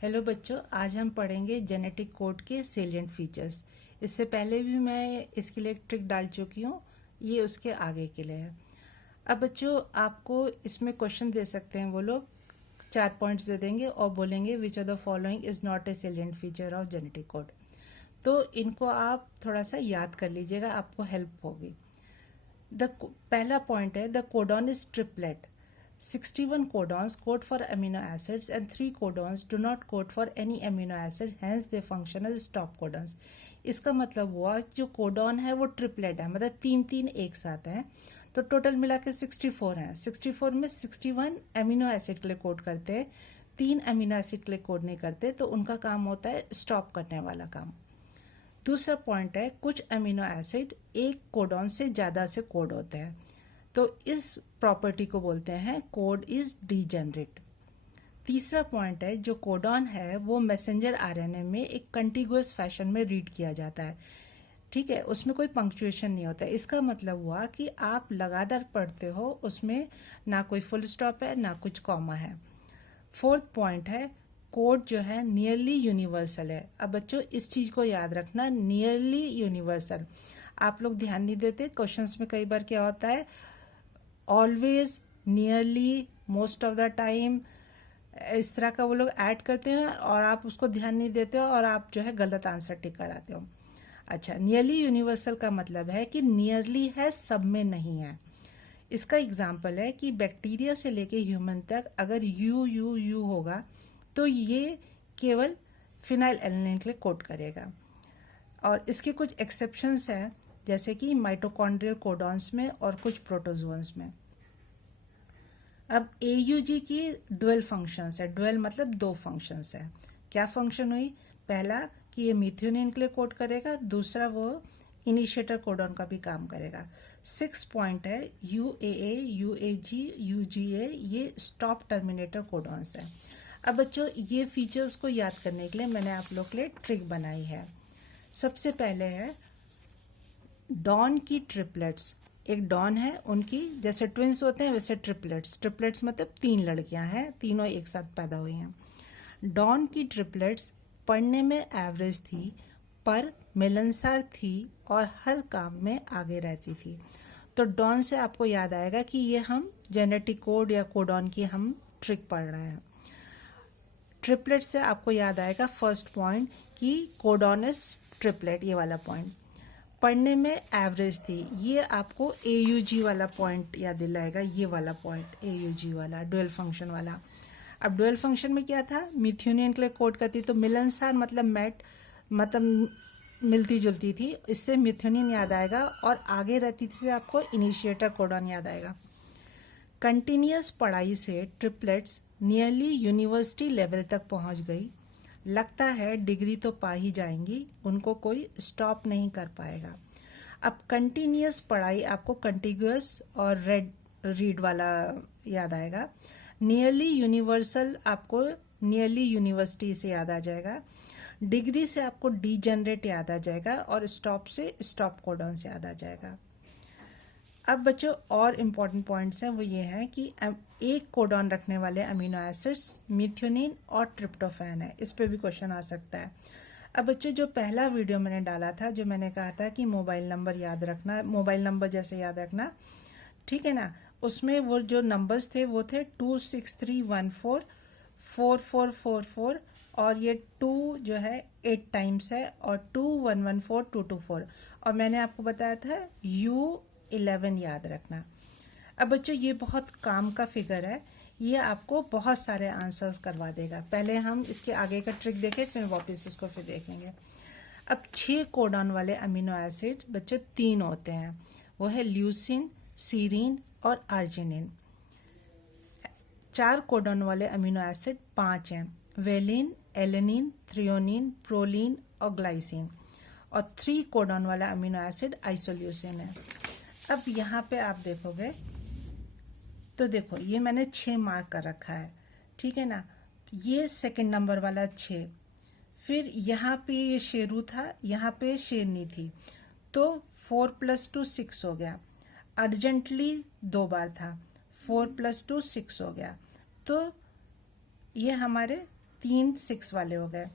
Hello बच्चों, आज हम पढ़ेंगे जेनेटिक कोड के सेलिएंट फीचर्स। इससे पहले भी मैं इसके लिए एक ट्रिक डाल चुकी हूँ, ये उसके आगे के लिए है। अब बच्चों, आपको इसमें क्वेश्चन दे सकते हैं, वो लोग 4 पॉइंट्स दे देंगे और बोलेंगे which of the following is not a salient feature of genetic code. तो इनको आप थोड़ा सा याद कर लीजिएगा, आपको हेल्प होगी। पहला पॉइंट है the codon is triplet. 61 codons code for amino acids and 3 codons do not code for any amino acid, hence they function as stop codons। इसका मतलब हुआ जो कोडॉन है वो ट्रिपलेट है, मतलब तीन तीन एक साथ हैं, तो टोटल मिला के 64 हैं। 64 में 61 एमिनो एसिड के लिए कोड करते हैं, 3 एमिनो एसिड के लिए कोड नहीं करते, तो उनका काम होता है स्टॉप करने वाला काम। दूसरा पॉइंट है कुछ एमिनो एसिड एक कोडॉन से ज़्यादा से कोड होते हैं, तो इस प्रॉपर्टी को बोलते हैं कोड इज डीजेनरेट। तीसरा पॉइंट है जो कोडॉन है वो मैसेंजर आरएनए में एक कंटिन्यूअस फैशन में रीड किया जाता है, ठीक है, उसमें कोई पंक्चुएशन नहीं होता है। इसका मतलब हुआ कि आप लगातार पढ़ते हो, उसमें ना कोई फुल स्टॉप है ना कुछ कॉमा है। फोर्थ पॉइंट है कोड जो है नियरली यूनिवर्सल है। अब बच्चों इस चीज़ को याद रखना, नियरली यूनिवर्सल। आप लोग ध्यान नहीं देते, क्वेश्चंस में कई बार क्या होता है always, nearly, most of the time, इस तरह का वो लोग ऐड करते हैं और आप उसको ध्यान नहीं देते हो और आप जो है गलत आंसर टिक कराते हो। अच्छा, नियरली यूनिवर्सल का मतलब है कि नियरली है, सब में नहीं है। इसका एग्जाम्पल है कि बैक्टीरिया से लेके ह्यूमन तक अगर यू यू यू होगा तो ये केवल फिनाइल एलानाइन के लिए कोड करेगा, और इसके कुछ एक्सेप्शंस हैं जैसे कि माइटोकॉन्ड्रियल कोडॉन्स में और कुछ प्रोटोजोन्स में। अब AUG की डुअल फंक्शंस है, डुअल मतलब 2 फंक्शंस है। क्या फंक्शन हुई? पहला कि ये मिथ्योनिन के लिए कोड करेगा, दूसरा वो इनिशिएटर कोडॉन का भी काम करेगा। 6 पॉइंट है UAA, UAG, UGA, ये स्टॉप टर्मिनेटर कोडॉन्स है। अब बच्चों ये फीचर्स को याद करने के लिए मैंने आप लोग के लिए ट्रिक बनाई है। सबसे पहले है डॉन की ट्रिपलेट्स। एक डॉन है, उनकी जैसे ट्विंस होते हैं वैसे ट्रिपलेट्स। ट्रिपलेट्स मतलब 3 लड़कियां हैं, तीनों एक साथ पैदा हुई हैं। डॉन की ट्रिपलेट्स पढ़ने में एवरेज थी पर मिलनसार थी और हर काम में आगे रहती थी। तो डॉन से आपको याद आएगा कि ये हम जेनेटिक कोड या कोडॉन की हम ट्रिक पढ़ रहे हैं। ट्रिपलेट से आपको याद आएगा फर्स्ट पॉइंट कि कोडॉन इज ट्रिपलेट, ये वाला पॉइंट। पढ़ने में एवरेज थी, ये आपको AUG वाला पॉइंट याद दिलाएगा, ये वाला पॉइंट AUG वाला डुअल फंक्शन वाला। अब डुअल फंक्शन में क्या था, मिथ्योनिन के लिए कोड करती, तो मिलनसार मतलब मैट मतलब मिलती जुलती थी, इससे मिथ्योनिन याद आएगा, और आगे रहती थी से आपको इनिशिएटर कोडॉन याद आएगा। कंटिन्यूअस पढ़ाई से ट्रिपलेट्स नियरली यूनिवर्सिटी लेवल तक पहुंच गई, लगता है डिग्री तो पा ही जाएंगी, उनको कोई स्टॉप नहीं कर पाएगा। अब कंटिन्यूअस पढ़ाई आपको कंटिन्यूअस और रीड वाला याद आएगा। नियरली यूनिवर्सल आपको नियरली यूनिवर्सिटी से याद आ जाएगा। डिग्री से आपको डीजेनरेट याद आ जाएगा, और स्टॉप से स्टॉप कोडॉन से याद आ जाएगा। अब बच्चों और इम्पॉर्टेंट पॉइंट्स हैं, वो ये हैं कि एक कोडॉन रखने वाले अमीनो एसिड्स मिथ्योनिन और ट्रिप्टोफैन है, इस पे भी क्वेश्चन आ सकता है। अब बच्चों जो पहला वीडियो मैंने डाला था, जो मैंने कहा था कि मोबाइल नंबर याद रखना, मोबाइल नंबर जैसे याद रखना, ठीक है ना, उसमें वो जो नंबर्स थे वो थे 263144444, और ये 2 जो है 8 टाइम्स है, और 2114224, और मैंने आपको बताया था U11 याद रखना। अब बच्चों ये बहुत काम का फिगर है, ये आपको बहुत सारे आंसर्स करवा देगा। पहले हम इसके आगे का ट्रिक देखें, फिर वापस इसको फिर देखेंगे। अब 6 कोडॉन वाले अमीनो एसिड बच्चों 3 होते हैं, वो है ल्यूसिन, सीरीन और आर्जिनिन। 4 कोडॉन वाले अमीनो एसिड 5 हैं, वेलिन, एलेनिन, थ्रियोनिन, प्रोलिन और ग्लाइसिन। और 3 कोडॉन वाला अमीनो एसिड आइसोल्यूसिन है। अब यहाँ पे आप देखोगे तो देखो ये मैंने 6 मार्क कर रखा है, ठीक है ना, ये सेकंड नंबर वाला 6, फिर यहाँ पे ये शेरू था, यहाँ पे शेरनी थी, तो 4 + 2 6 हो गया। अर्जेंटली 2 बार था, 4 + 2 6 हो गया, तो ये हमारे 3 6 वाले हो गए।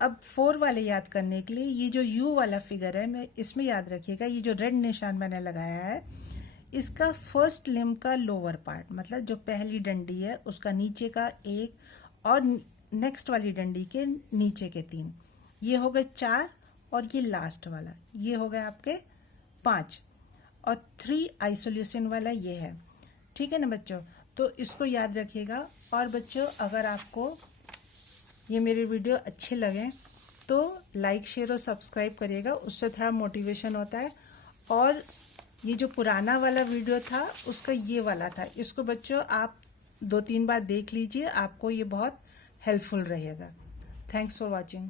अब 4 वाले याद करने के लिए ये जो यू वाला फिगर है, मैं इसमें याद रखिएगा, ये जो रेड निशान मैंने लगाया है, इसका फर्स्ट लिम्ब का लोअर पार्ट, मतलब जो पहली डंडी है उसका नीचे का एक, और नेक्स्ट वाली डंडी के नीचे के 3, ये हो गए 4, और ये लास्ट वाला ये हो गए आपके 5, और 3 आइसोल्यूशन वाला ये है। ठीक है ना बच्चों, तो इसको याद रखिएगा। और बच्चों, अगर आपको ये मेरे वीडियो अच्छे लगें तो लाइक शेयर और सब्सक्राइब करिएगा, उससे थोड़ा मोटिवेशन होता है। और ये जो पुराना वाला वीडियो था उसका ये वाला था, इसको बच्चों आप 2-3 बार देख लीजिए, आपको ये बहुत हेल्पफुल रहेगा। Thanks for watching.